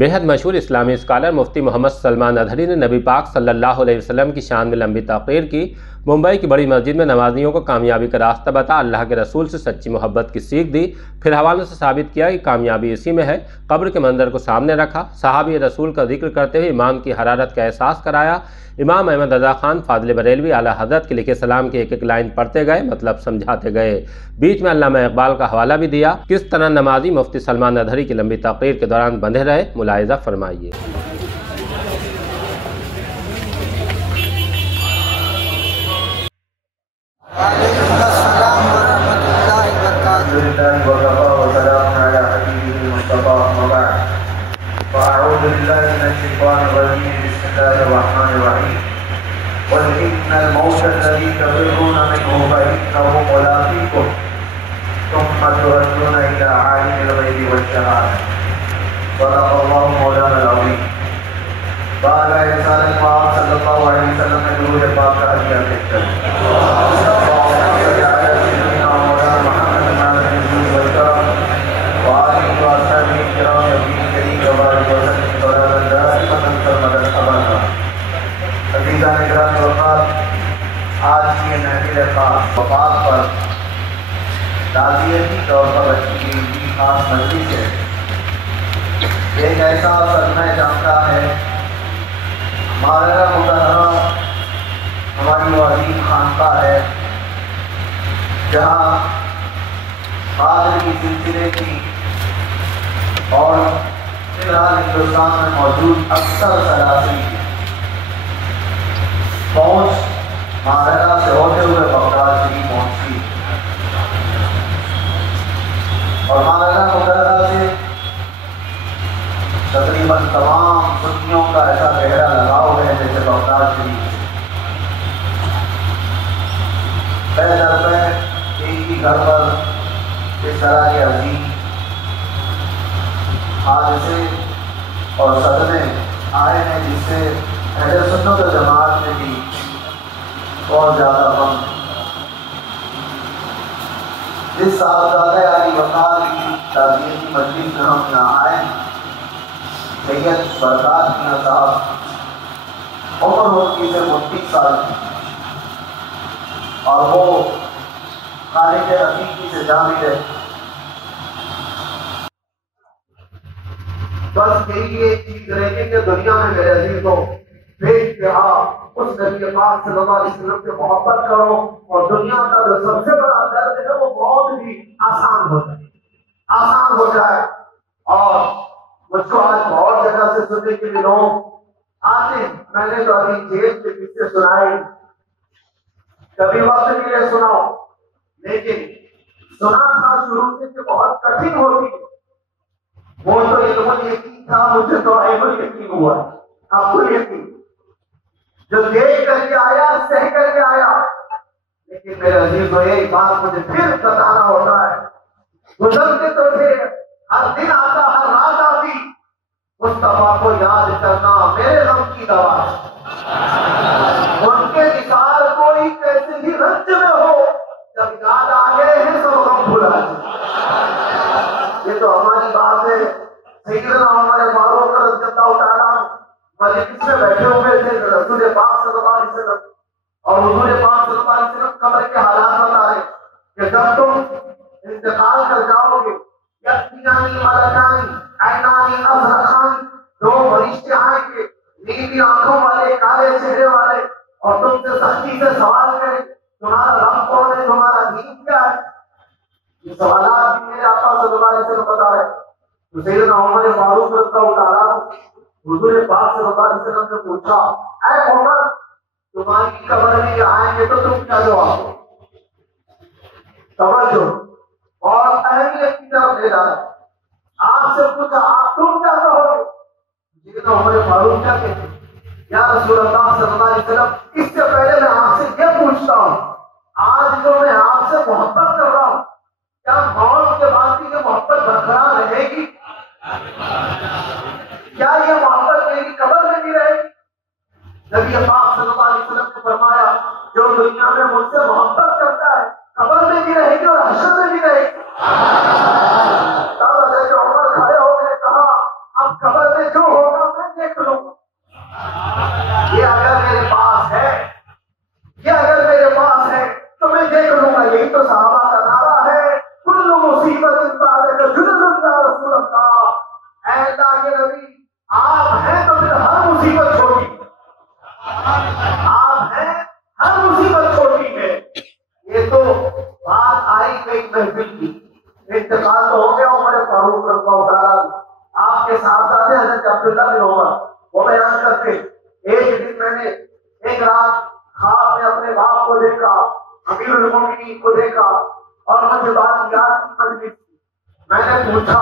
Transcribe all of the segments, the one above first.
बेहद मशहूर इस्लामी स्कॉलर मुफ्ती मोहम्मद सलमान अदहरी ने नबी पाक सल्लल्लाहु अलैहि वसल्लम की शान में लंबी तकरीर की। मुंबई की बड़ी मस्जिद में नमाजियों को कामयाबी का रास्ता बता अल्लाह के रसूल से सच्ची मोहब्बत की सीख दी। फिर हवालों से साबित किया कि कामयाबी इसी में है। कब्र के मंजर को सामने रखा। सहाबी रसूल का जिक्र करते हुए ईमान की हरारत का एहसास कराया। इमाम अहमद रजा खान फाजिल बरेलवी आला हजरत के लिखे सलाम की एक एक लाइन पढ़ते गए, मतलब समझाते गए। बीच में अल्लामा इकबाल का हवाला भी दिया। किस तरह नमाजी मुफ्ती सलमान अदहरी की लंबी तकरीर के दौरान बंधे रहे, मुलाहिजा फरमाइए। आज की महफिल वफात पर ताज़ियती तौर पर रखी गई खास मजलिस है। एक ऐसा सदमा जानता है, हमारा मुतहरा हमारी वाजीब खानका है, जहाँ कादर की सिलसिले की और फिलहाल हिंदुस्तान में मौजूद अक्सर सलासी की पहुँच महाराजा से होते हुए बगदाद शरीफ पहुंची और महाराजा मुतहरा से तकरीबन तमाम सुन्नियों का ऐसा गहरा लगाव है जैसे बगदाद शरीफ पैदल पे एक ही घर पर इस तरह के अजीब हादसे और सदमे आए हैं जिससे अहले सुन्नत व जमात में भी बहुत ज़्यादा गम। जिस साहबजादे अली वक़ार की ताज़ियती मजलिस में हम यहाँ आए, सैयद बरकत मियां साहब उम्र उनकी से 29 साल की और वो खालिद रफ़ीकी से जामिल है। बस यही एक चीज रहेगी कि दुनिया में मेरे अजीज को भेज के आप उस नबी पाक सल्लल्लाहु अलैहि वसल्लम से मोहब्बत करो और दुनिया का जो सबसे बड़ा दर्द है वो बहुत ही आसान हो जाए। और मुझको आज बहुत जगह से सुनने के लिए लोग आते हैं। मैंने तो अभी जेल के किस्से सुनाए, कभी वक्त के लिए सुनाओ, लेकिन सुना था शुरू से कि बहुत कठिन होती है। वो तो इल्मुल यकीन था, मुझे तो इल्मुल यकीन हुआ। आपको यकीन जो देख करके आया, सह करके आया, लेकिन मेरे अजीज को एक बात मुझे फिर बताना होता है। गुजरते तो थे, हर दिन आता, हर रात आती, मुस्तफा को याद करना मेरे गम की दवा। उनके निसार कोई कैसे ही रंज में हो, जब याद आ गए हैं सब गम भुला। ये तो हमारी बात है। सैयदना उमर फारूक रज़ियल्लाहु ताला मजलिस में बैठे हुए थे, रसूल पाक सल्लल्लाहु अलैहि वसल्लम और हुजूर पाक सल्लल्लाहु अलैहि वसल्लम कब्र के हालात बता रहे कि जब तुम इंतकाल कर जाओगे, यकीनानी मलकानी ऐनानी अज़रखानी, दो फरिश्ते आएंगे नीली आंखों वाले, काले चेहरे वाले, और तुमसे सख्ती से सवाल करें तुम्हारा रब कौन है, तुम्हारा दीन क्या है। ये सवालात भी मेरे आका सल्लल्लाहु अलैहि वसल्लम बता रहे। तो सैयदना उमर फारूक रज़ियल्लाहु ताला हुजूर पाक सल्लल्लाहु अलैहि वसल्लम ने पूछा, ऐ उमर, तुम्हारी कब्र में आएंगे तो तुम क्या जवाब दो? तवज्जो और अहमियत की तरफ ले जाए। आपसे पूछा, आप तुम क्या कहोगे? सैयदना उमर फारूक क्या कहते? या रसूल अल्लाह सल्लल्लाहु अलैहि वसल्लम, इससे पहले मैं आपसे ये पूछता हूँ, आज जो मैं आपसे मोहब्बत कर रहा हूँ, क्या मौत के बाद की ये मोहब्बत बरकरार रहेगी? क्या ये मोहब्बत मेरी कब्र में भी रहेगी? नबी पाक सल्लल्लाहु अलैहि वसल्लम ने फरमाया, जो दुनिया में मुझसे मोहब्बत करता है कब्र में भी रहेगी और हश्र में भी रहेगी। तब हज़रत उमर खड़े हो गए, कहा, अब कब्र में जो आपके साहबजादे हजरत अब्दुल्ला बिन उमर वो बयान करते, एक दिन मैंने एक रात ख्वाब में अपने बाप को देखा, अमीरुल मोमिनीन को देखा, और मुझे बात याद की मजलिस की। मैंने पूछा,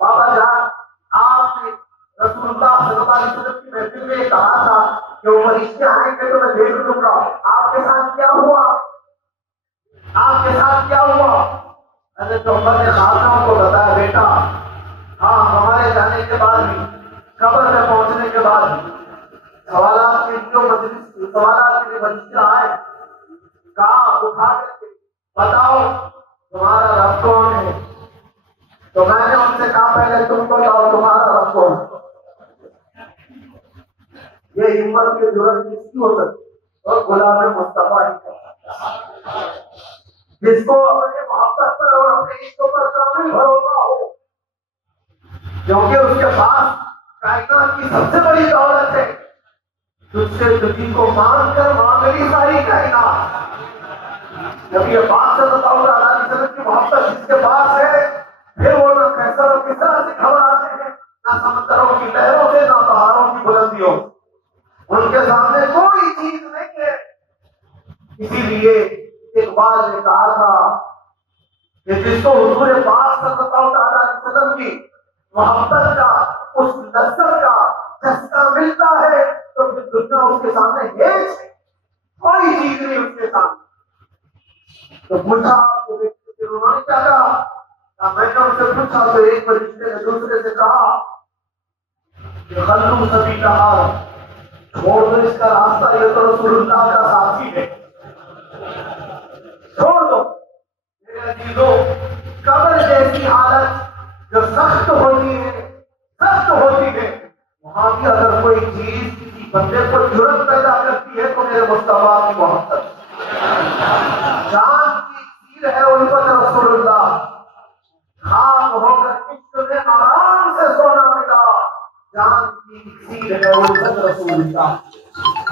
बाबा जान आपने रसूलुल्लाह सल्लल्लाहु अलैहि वसल्लम की महफिल में कहा था कि वो फरिश्ते आएंगे तो मैं देख लूंगा, आपके साथ क्या हुआ? आपके साथ क्या हुआ? हज़रत उमर ने खातून को बताया, बेटा हाँ, हमारे जाने के बाद भी, कब्र में पहुंचने के बाद भी सवालात के लिए फरिश्ते आए, कहा उठा करके बताओ तुम्हारा रब कौन है? तो मैंने उनसे कहा, पहले तुम बताओ तुम्हारा रब कौन है? ये हिम्मत की जरूरत किसकी हो सकती? और गुलाम मुस्तफा ही, जिसको अपने मोहब्बत पर और अपने इश्क पर कामिल भरोसा हो, क्योंकि उसके पास कायनात की सबसे बड़ी दौलत है। तुझसे तुझी को मांग कर मांग ली सारी कायनात। जब ये बात सल्लल्लाहु अलैहि वसल्लम की मोहब्बत जिसके पास है, फिर वो ना कैसर और किसरा से घबराते हैं, ना समंदरों की लहरों से, ना पहाड़ों की बुलंदियों। उनके सामने कोई चीज नहीं है। इसीलिए इकबाल ने कहा था कि जिसको हुजूर पाक सल्लल्लाहु अलैहि वसल्लम की मोहब्बत का, उस लज्जत का चस्का मिलता है तो फिर दुनिया उसके सामने हेज, कोई चीज नहीं उसके सामने। तो पूछा आपके व्यक्ति से, उन्होंने क्या कहा? मैंने उनसे पूछा तो एक फरिश्ते ने दूसरे से कहा कि खल्लू सभी कहा, छोड़ दो इसका रास्ता, ये तो रसूलुल्लाह का साथी है, छोड़ दो। मेरे अजीजों, कब्र जैसी हालत जो सख्त होती है, सख्त होती है, वहां भी अगर कोई चीज किसी बंदे को जुर्रत पैदा करती है तो मेरे मुस्तफा की मोहब्बत, जान की चीज है उल्फत रसूलुल्लाह। खाक होकर इश्क में आराम से सोना मिला, जान की चीज है उल्फत रसूलुल्लाह।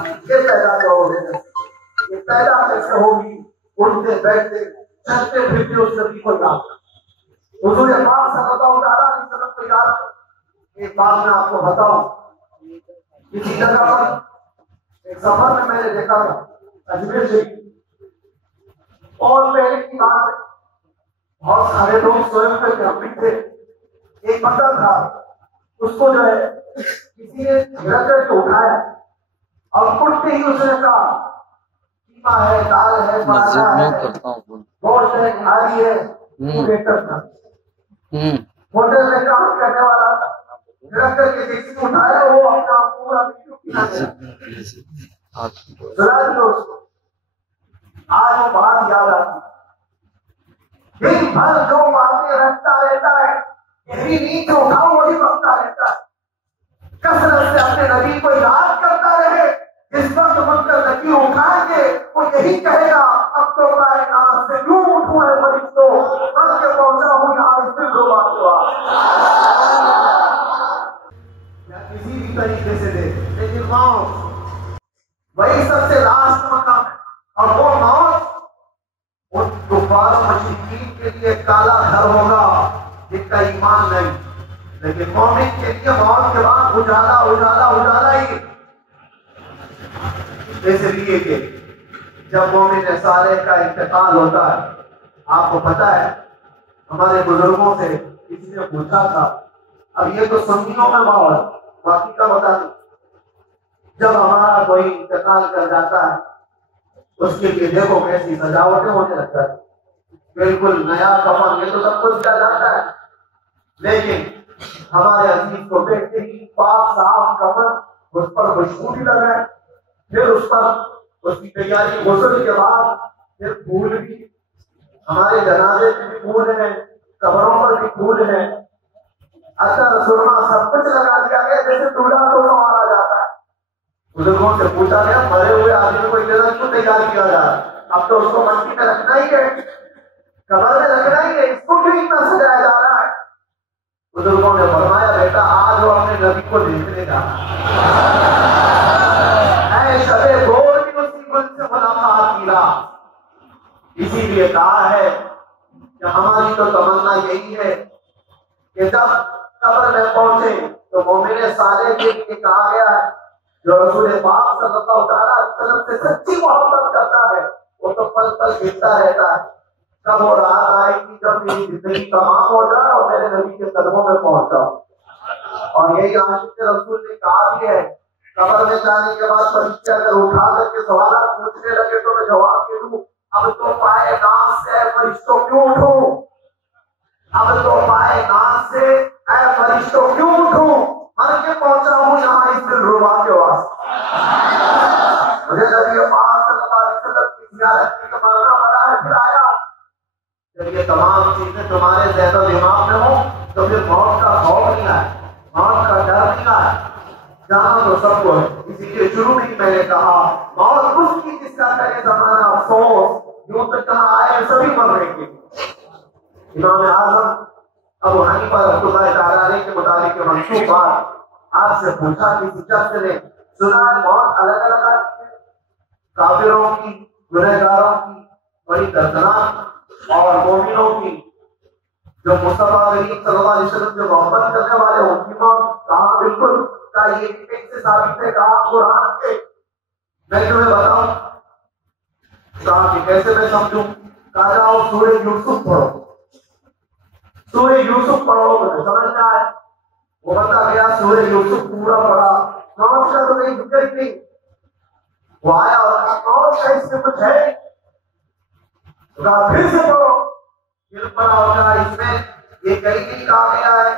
ये पैदा करोगे, ये पैदा कैसे होगी? उठते बैठते चलते फिरते उस नबी को याद, हुजूर पाक सल्लल्लाहु अलैहि वसल्लम को याद। एक बात मैं आपको बताऊं, किसी जगह पर एक सफर में मैंने देखा अजमेर से, और पहले की बात है, बहुत सारे लोग स्वयं पे ग्रामीण थे। एक बंदा था, उसको जो है किसी ने झगड़ा करके उठाया और उठते ही उसने कहा कीमा है, दाल है, पराठा है, गोश्त है, खारी है, वेटर था, होटल में काम करने वाला था। झगड़ा करके किसी को उठाया, वो अपना पूरा सुना दिया उसको। आज वो बात याद आती, दिन भर जो बातें रखता रहता है, यही नीचे उठाओ वही बकता रहता है। कसरत से अपने नबी को याद करता रहे, जिस वक्त मुनकर नबी उठाएंगे वो यही कहेगा, अब तो कायनात से यूं उठूं है फरिश्तों, बस के पहुंचा हूं यहाँ इस दिल रुबा या किसी भी तरीके से दे, लेकिन मौत वही सबसे लास्ट मकाम है। और वो मौत उन कुफार मुशरिकीन के लिए काला घर होगा जिनका ईमान नहीं, लेकिन मोमिन के लिए मौत के बाद उजाला उजाला उजाला ही। इसलिए कि जब मोमिन सालेह का इंतकाल होता है, आपको पता है हमारे बुजुर्गों से किसी ने पूछा था, अब ये तो सुन्नियों में मौत, बाकी का बता नहीं, जब हमारा कोई इंतकाल कर जाता है उसके लिए देखो कैसी सजावटें होने लगता है, बिल्कुल नया कफन, ये तो सब कुछ किया जाता है, लेकिन हमारे अजीज को देखते ही पाक साफ कफन, उस पर खुशबू भी लगाए, फिर उस पर उसकी तैयारी, गुस्ल के बाद फिर फूल भी, हमारे जनाजे में भी फूल है, कब्रों पर भी फूल है, अतर सुरमा सब कुछ लगा दिया गया जैसे दूल्हा को संवारा जाता है। बुजुर्गों से पूछा गया, मरे हुए आदमी को इतना क्यों तैयार किया जा रहा है? अब तो उसको मट्टी में रखना ही है, कब्र में रखना ही है, इसको क्यों इतना सजाया जा रहा है? बुजुर्गों ने फरमाया, बेटा आज वो अपने नबी को देखने जा रहा है, शबे गोर भी उसी गुल से मुलाकात की रात। इसीलिए कहा है कि हमारी तो तमन्ना यही है कि जब कब्र में पहुंचे तो मोमिन साले के लिए कहा गया है जो रसूल पाक सल्लल्लाहु अलैहि वसल्लम से सच्ची मोहब्बत करता है वो तो पल पल गिरता रहता है। कब वो रात आएगी जब मेरी जिंदगी तमाम हो जाए और मेरे नबी के कदमों में पहुंच जाऊं। और यही आशिक रसूल ने कहा भी है, कब्र में जाने के बाद फरिश्ते अगर उठा करके सवाल पूछने लगे तो मैं जवाब दे दूं, अब तो पाए नाज से फरिश्तों क्यों उठूं, अब तो पाए नाज से ऐ फरिश्तों क्यों उठूं, मर के पहुंचा हूं यहाँ इस दिलरुबा के वास्ते। मुझे नबी पाक सल्लल्लाहु अलैहि वसल्लम की ज़ियारत के माना बड़ा है। फिर आया जब ये तमाम चीजें तुम्हारे ज़हन दिमाग में हो तो फिर मौत का खौफ नहीं आए, मौत का डर नहीं आए, जाना तो सबको है। इसीलिए शुरू में ही मैंने कहा मौत उसकी जिसका करे जमाना अफसोस, यूं तो कहा आए सभी मरेंगे। इमाम आजम अबू हनीफा रहमतुल्लाह तआला के मुताबिक मंसूब बात आपसे पूछा किसी शख्स ने सुना मौत अलग अलग आती है, काफिरों की, गुनहगारों की बड़ी दर्दनाक और मोमिनों की जो मुस्तफा करीम सल्लल्लाहु अलैहि वसल्लम जो मोहब्बत करने वाले उनकी मौत कहा बिल्कुल का ये कैसे साबित है, कहा कुरान के मैं तुम्हें बताऊं कहा कि कैसे मैं समझूं, कहा जाओ सूरह यूसुफ पढ़ो, सूरह यूसुफ पढ़ो तो समझ में आए। वो बता गया सूरह यूसुफ पूरा पढ़ा, मौत का तो नहीं जिक्र नहीं, वो आया और कहा मौत का इसमें कुछ है, फिर से पढ़ो, फिर पढ़ा होगा इसमें ये कहीं नहीं कहा गया है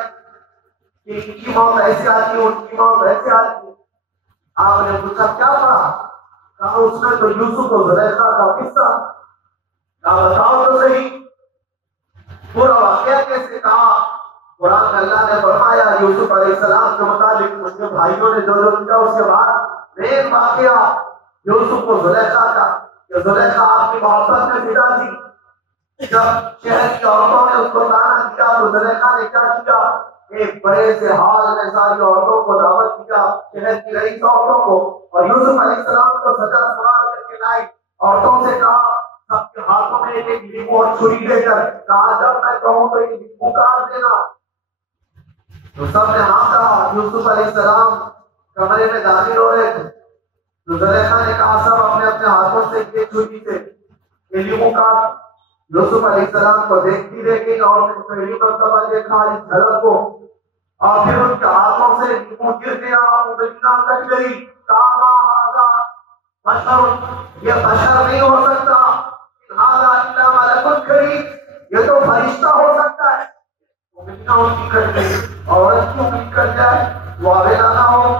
कि इनकी मौत ऐसे आती है उनकी मौत ऐसे आती है। आपने पूछा क्या पढ़ा, कहा उसमें तो यूसुफ और जुलैखा का किस्सा, कहा बताओ तो सही पूरा वाकया कैसे, कहा कुरान में अल्लाह ने फरमाया यूसुफ अलैहिस्सलाम के मुताबिक उसके भाइयों ने जो जो किया उसके बाद मेन वाकया यूसुफ और जुलैखा का, जुलैखा आपकी मोहब्बत में फिदा थी। जब शहर की औरतों ने उसको ताना दिया तो जुलैखा ने क्या किया, एक बड़े से हाल में सारी औरतों को दावत दिया, शहर की रईस औरतों को, और यूसुफ अलैहिस्सलाम को सजा सवाल करके लाई, औरतों से कहा सबके हाथों में एक लींबू और छुरी लेकर, कहा जब मैं कहूं तो ये लींबू काट देना। तो सबने हाँ कहा। यूसुफ अलैहिस्सलाम कमरे में दाखिल हो रहे थे तो जुलैखा ने कहा सब अपने अपने हाथों से ये छुरी से ये लींबू काट। यूसुफ अलैहिस्सलाम को देखती रह गई और पहली मर्तबा देखा इस झलक को, और फिर उनके हाथों से लींबू गिर गया, उंगलियां कट गई, कहा बशर, ये बशर नहीं हो सकता, हादा इल्ला मलकुन करीम, ये तो फरिश्ता हो सकता है। उंगलियां उनकी कट गई, औरत की उंगली कट जाए वो आवेदा ना हो,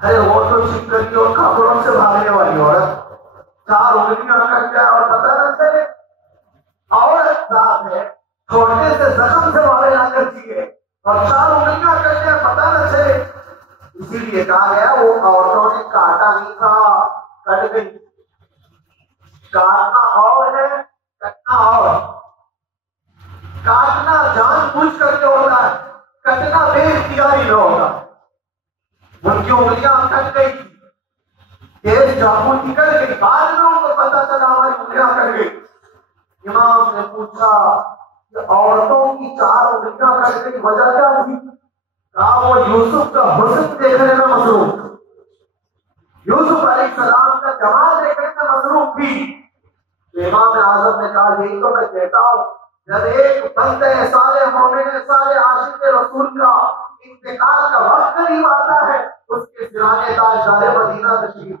अरे वो तो शिकरी और खबरों से भागने वाली औरत, चार उंगलियां कट जाए और पता न चले, औरत साथ है छोटे से जख्म से वावेदा करती है और चार उंगलियां कट जाए पता न चले। इसीलिए कहा गया वो औरतों ने काटा नहीं था, कट गई। काटना और है, कटना और। काटना जानबूझ करके होता है, कटना बेइख्तियारी में होता है। उनकी उंगलियां कट गई, तेज चाकू निकल गई, बाद में उनको पता चला हमारी उंगलियां कट गई। इमाम ने पूछा कि औरतों की चार उंगलियां कट गई वजह क्या थी, कहा वो यूसुफ का हुस्न देखने में मसरूफ, यूसुफ अलैहिस्सलाम का जमाल देखने में मसरूफ थी। तो इमाम आजम ने कहा यही तो मैं कहता हूं, जब एक बंदे साले मोमिन साले आशिक रसूल का इंतकाल का वक्त करीब आता है उसके सिराने ताजदार मदीना तशरीफ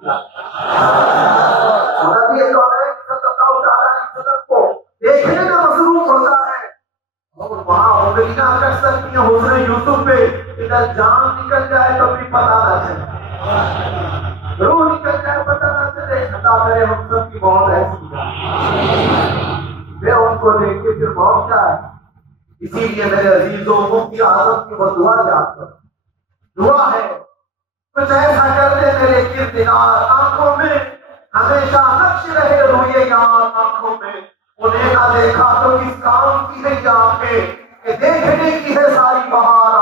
नबी सल्लल्लाहु अलैहि वसल्लम को देखने में मसरूफ होता है और वहां उंगलियां कट सकती है हुस्न यूसुफ पे, इधर जान निकल जाए तो भी पता ना चले, रूह निकल जाए पता ना चले। अल्लाह करे हम सब की मौत ऐसी वे उनको देख के फिर मौत क्या है। इसीलिए मेरे अजीजों मुफ्ती आजम की वो दुआ याद करो, दुआ है कुछ ऐसा कर दे मेरे किरदार आंखों में हमेशा नक्श रहे रोए यार आंखों में, उन्हें ना देखा तो किस काम की है आंखें कि देखने की है सारी बहार